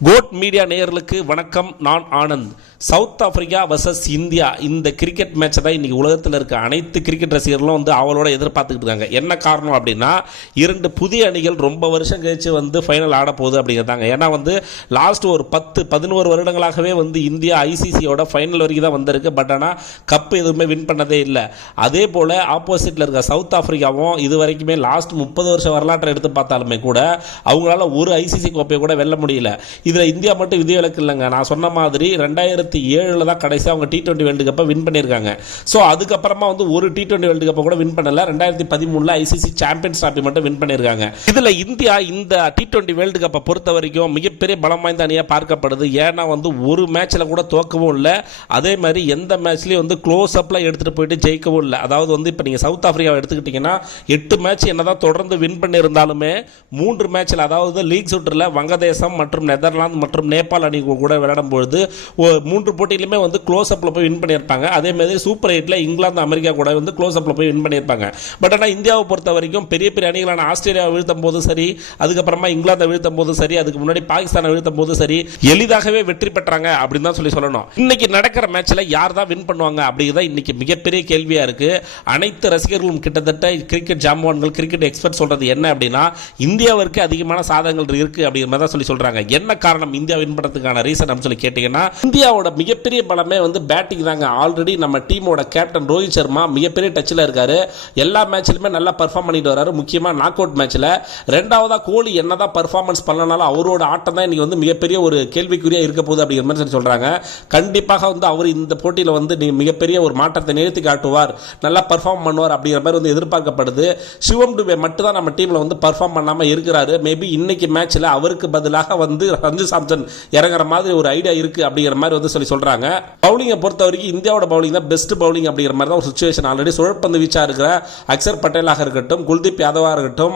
Code media நேயர்களுக்கு வணக்கம். நான் Anand. South Africa versus India இந்த கிரிக்கெட் மேட்சை தான் இன்றைக்கி உலகத்தில் இருக்க அனைத்து கிரிக்கெட் ரசிகர்களும் அவளோட எதிர்பார்த்துக்கிட்டு இருக்காங்க. என்ன காரணம் அப்படின்னா, இரண்டு புதிய அணிகள் ரொம்ப வருஷம் கழிச்சு ஃபைனல் ஆட போகுது அப்படிங்கிறதாங்க. ஏன்னா லாஸ்ட் ஒரு 10-11 வருடங்களாகவே இந்தியா ஐசிசியோட ஃபைனல் வரைக்கும் தான் வந்திருக்கு. பட் ஆனால் கப் எதுவுமே வின் பண்ணதே இல்லை. அதே போல் ஆப்போசிட்டில் இருக்க சவுத் ஆப்பிரிக்காவும் இது வரைக்குமே லாஸ்ட் 30 வருஷ வரலாற்றை எடுத்து பார்த்தாலுமே கூட அவங்களால ஒரு ஐசிசி கோப்பையை கூட வெல்ல முடியல. இதில் இந்தியா மட்டும் விதிவிலக்கு இல்லைங்க. நான் சொன்ன மாதிரி 2007 தான் கடைசியாக அவங்க T20 வேர்ல்டு கப்பை வின் பண்ணியிருக்காங்க. ஸோ அதுக்கப்புறமா ஒரு T20 வேர்ல்டு கப்பை கூட வின் பண்ணல. 2013 ஐசிசி சாம்பியன்ஸ் டிராஃபி மட்டும் வின் பண்ணியிருக்காங்க. இதில் இந்தியா இந்த T20 வேர்ல்டு கப்பை பொறுத்த வரைக்கும் மிகப்பெரிய பலம் வாய்ந்த அணியாக பார்க்கப்படுது. ஏன்னா ஒரு மேட்ச்சில் கூட தோக்கவும் இல்லை, அதே மாதிரி எந்த மேட்ச்லையும் க்ளோஸ் அப்பில் எடுத்துகிட்டு போயிட்டு ஜெயிக்கவும் இல்லை. அதாவது இப்போ நீங்கள் சவுத் ஆப்பிரிக்காவை எடுத்துக்கிட்டிங்கன்னா 8 மேட்ச் என்னதான் தொடர்ந்து வின் பண்ணியிருந்தாலுமே 3 மேட்ச்சில், அதாவது லீக் சுற்றில் வங்கதேசம் மற்றும் நெதர்லாந்து மற்றும் நேபாள் அணி கூட விளையாடும் பொழுது 3 போட்டியிலுமே க்ளோஸ் அப்ல போய் வின் பண்ணியிருப்பாங்க. அதே மாதிரி சூப்பர் 8ல இங்கிலாந்து அமெரிக்கா கூட க்ளோஸ் அப்ல போய் வின் பண்ணியிருப்பாங்க. பட் ஆனால் இந்தியாவை பொறுத்த வரைக்கும் பெரிய பெரிய அணிகளான ஆஸ்திரேலியாவை வீழ்த்தும் போது சரி, அதுக்கப்புறமா இங்கிலாந்தை வீழ்த்தும் போது சரி, அதுக்கு முன்னாடி பாகிஸ்தானை வீழ்த்தும் போது சரி, எளிதாகவே வெற்றி பெற்றாங்க அப்படின்னு தான் சொல்லணும். இன்னைக்கு நடக்கிற மேட்ச்ல யார் தான் வின் பண்ணுவாங்க அப்படிங்கிறத இன்னைக்கு மிகப்பெரிய கேள்வியா இருக்கு. அனைத்து ரசிகர்களும் கிட்டத்தட்ட கிரிக்கெட் ஜாம்பவான்கள், கிரிக்கெட் எக்ஸ்பர்ட் சொல்றது என்ன அப்படின்னா, இந்தியாவிற்கு அதிகமான சாதகங்கள் இருக்கு அப்படிங்கிற மாதிரி தான் சொல்றாங்க. என்ன காரணம் இந்தியா வின் பண்றதுக்கான ரீசன் அப்படின்னு சொல்லி கேட்டீங்கன்னா, இந்தியாவோட மிகப்பெரிய பலமே பேட்டிங் தாங்க. ஆல்ரெடி நம்ம டீமோட கேப்டன் ரோஹித் சர்மா மிகப்பெரிய டச்சில் இருக்காரு. எல்லா மேட்ச்லயுமே நல்லா பெர்ஃபார்ம் பண்ணிட்டு வராரு. முக்கியமா நாக் அவுட் மேட்ச்ல. ரெண்டாவதா கோலி என்னதான் பெர்ஃபார்மன்ஸ் பண்ணனாலும் அவரோட ஆட்டம் தான் இன்னைக்கு மிகப்பெரிய ஒரு கேள்விக்குறியா இருக்க போகுது அப்படிங்கிற மாதிரி சொல்றாங்க. கண்டிப்பாக அவர் இந்த போட்டியில மிகப்பெரிய ஒரு மாற்றத்தை நிறுத்தி காட்டுவார், நல்லா பெர்ஃபார்ம் பண்ணுவார் அப்படிங்கிற மாதிரி எதிர்பார்க்கப்படுது. சிவம் டுபே மட்டும் தான் நம்ம டீம்ல பெர்ஃபார்ம் பண்ணாம இருக்கிறாரு. மேபி இன்னைக்கு மேட்ச்ல அவருக்கு பதிலாக சஞ்சு சாம்சன் இறங்குற மாதிரி ஒரு ஐடியா இருக்கு அப்படிங்கிற மாதிரி சொல்றாங்க. பவுலிங்கை பொறுத்த வரைக்கும் இந்தியாவோட பவுலிங் தான் பெஸ்ட் பவுலிங் அப்படிங்கிற மாதிரி தான் ஒரு சிச்சுவேஷன். ஆல்ரெடி சுழற்பந்து வீச்சா இருக்கிற அக்சர் பட்டேலாக இருக்கட்டும், குல்தீப் யாதவா இருக்கட்டும்,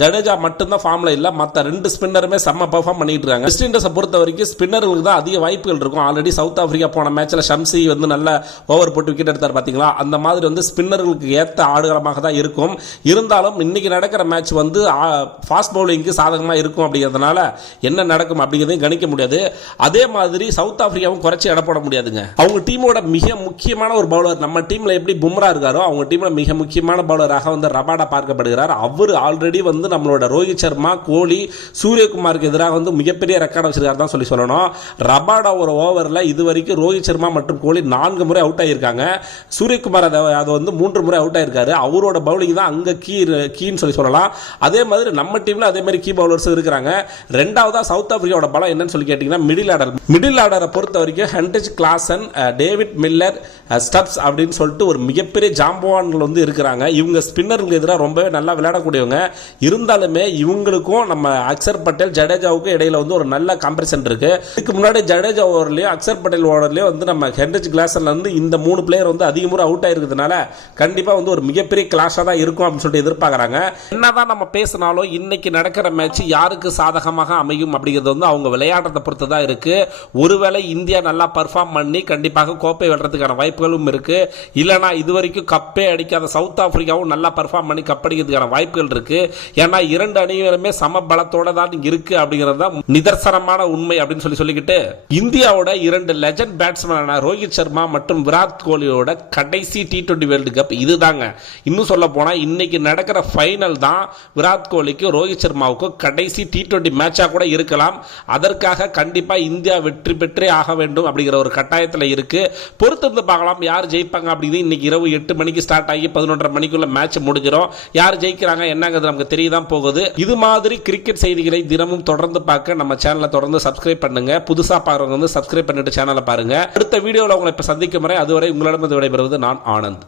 ஜடேஜா மட்டும்தான் ஃபார்ம்ல இல்ல, மற்ற 2 ஸ்பின்னருமே செம்ம பெர்ஃபார்ம் பண்ணிட்டு இருக்காங்க. வெஸ்ட் இண்டீஸை பொறுத்த வரைக்கும் ஸ்பின்னர்களுக்கு தான் அதிக வாய்ப்புகள் இருக்கும். ஆல்ரெடி சவுத் ஆப்பிரிக்கா போன மேட்ச்ல ஷம்சி நல்ல ஓவர் போட்டு விக்கெட் எடுத்தார் பாத்தீங்களா. அந்த மாதிரி ஸ்பின்னர்களுக்கு ஏற்ற ஆடுகளமாக தான் இருக்கும். இருந்தாலும் இன்னைக்கு நடக்கிற மேட்ச் ஃபாஸ்ட் பவுலிங்க்கு சாதகமா இருக்கும் அப்படிங்கிறதுனால என்ன நடக்கும் அப்படிங்கிறதையும் கணிக்க முடியாது. அதே மாதிரி சவுத் ஆப்பிரிக்காவும் குறைச்சி இடப்பட முடியாதுங்க. அவங்க டீமோட மிக முக்கியமான ஒரு பவுலர், நம்ம டீம்ல எப்படி பும்ரா இருக்காரோ அவங்க டீம்ல மிக முக்கியமான பவுலராக ரபாடா பார்க்கப்படுகிறார். அவர் ஆல்ரெடி நம்மளோட ரோஹித் சர்மா, கோலி, சூரியகுமாருக்கு எதிராக மிகப்பெரிய ரெக்கார்ட் வச்சிருக்காரு தான் சொல்லணும். ரபாடா ஒரு ஓவரில் இதுவரைக்கும் ரோஹித் சர்மா மற்றும் கோலி 4 முறை அவுட் ஆகியிருக்காங்க. சூரியகுமார் அது 3 முறை அவுட் ஆயிருக்காரு. அவரோட பவுலிங் தான் அங்க கீன்னு சொல்லலாம். அதே மாதிரி நம்ம டீம்ல அதே மாதிரி கீ பவுலர்ஸ் இருக்கிறாங்க. ரெண்டாவதா சவுத் ஆப்பிரிக்காவோட பலம் என்னன்னு சொல்லி கேட்டீங்கன்னா மிடில் ஆர்டரை பொறுத்த வரைக்கும் Heinrich Klaasen, David Miller, Stubbs அப்படின்னு சொல்லிட்டு ஒரு மிகப்பெரிய ஜாம்பவான்கள் இருக்கிறாங்க. இவங்க ஸ்பின்னருக்கு எதிராக ரொம்பவே நல்லா விளையாடக்கூடியவங்க. இருந்தாலுமே இவங்களுக்கும் நம்ம அக்சர் பட்டேல், ஜடேஜாவுக்கும் இடையில ஒரு நல்ல காம்பரிசன் இருக்கு. இதுக்கு முன்னாடி ஜடேஜா ஓவர்லயும் அக்சர் பட்டேல் ஓவர்லயும் நம்ம ஹென்ரிச் கிளாசன்ல இந்த 3 பிளேயர் அதிக முறை அவுட் ஆயிருக்கிறதுனால கண்டிப்பா ஒரு மிகப்பெரிய கிளாஷா தான் இருக்கும் அப்படின்னு சொல்லிட்டு எதிர்பார்க்கறாங்க. என்னதான் நம்ம பேசினாலும் இன்னைக்கு நடக்கிற மேட்ச் யாருக்கு சாதகமாக அமையும் அப்படிங்கிறது அவங்க விளையாடுறதை பொறுத்து தான் இருக்கு. ஒருவேளை இந்தியா நல்லா பெர்ஃபார்ம் பண்ணி கண்டிப்பாக கோப்பை வெல்றதுக்கான வாய்ப்புகளும் இருக்கு. இல்லனா இதுவரைக்கும் கப்பே அடிக்காத சவுத் ஆப்பிரிக்காவும் நல்லா பெர்ஃபார்ம் பண்ணி கப் அடிக்கிறதுக்கான வாய்ப்புகள் இருக்கு. ஏன்னா 2 அணிகளுமே சம பலத்தோட தான் இருக்கு அப்படிங்கிறது தான் நிதர்சனமான உண்மை அப்படின்னு சொல்லிக்கிட்டு, இந்தியாவோட 2 லெஜண்ட் பேட்ஸ்மேனான ரோஹித் சர்மா மற்றும் விராட் கோலியோட கடைசி T20 வேர்ல்டு கப் இதுதாங்க. இன்னும் சொல்ல போனா இன்னைக்கு நடக்கிற ஃபைனல் தான் விராட் கோலிக்கு ரோஹித் சர்மாவுக்கு கடைசி T20 மேட்சா கூட இருக்கலாம். அதற்காக கண்டிப்பா இந்தியா வெற்றி பெற்றே ஆக வேண்டும் அப்படிங்கிற ஒரு கட்டாயத்தில் இருக்கு. பொறுத்திருந்து பார்க்கலாம் யார் ஜெயிப்பாங்க அப்படிங்கிறது. இன்னைக்கு இரவு 8 மணிக்கு ஸ்டார்ட் ஆகி 11:30 மணிக்குள்ள மேட்ச் முடிஞ்சிடும். யார் ஜெயிக்கிறாங்க என்னங்கிறது நமக்கு தெரியதான் போகுது. இது மாதிரி கிரிக்கெட் செய்திகளை தினமும் தொடர்ந்து பார்க்க நம்ம சேனலை தொடர்ந்து சப்ஸ்கிரைப் பண்ணுங்க. புதுசா பாருங்க சப்ஸ்கிரைப் பண்ணிட்டு சேனலை பாருங்க. அடுத்த வீடியோவில் உங்களை இப்ப சந்திக்கும் வரை அதுவரை உங்களிடம் விடைபெறுவது நான் ஆனந்த்.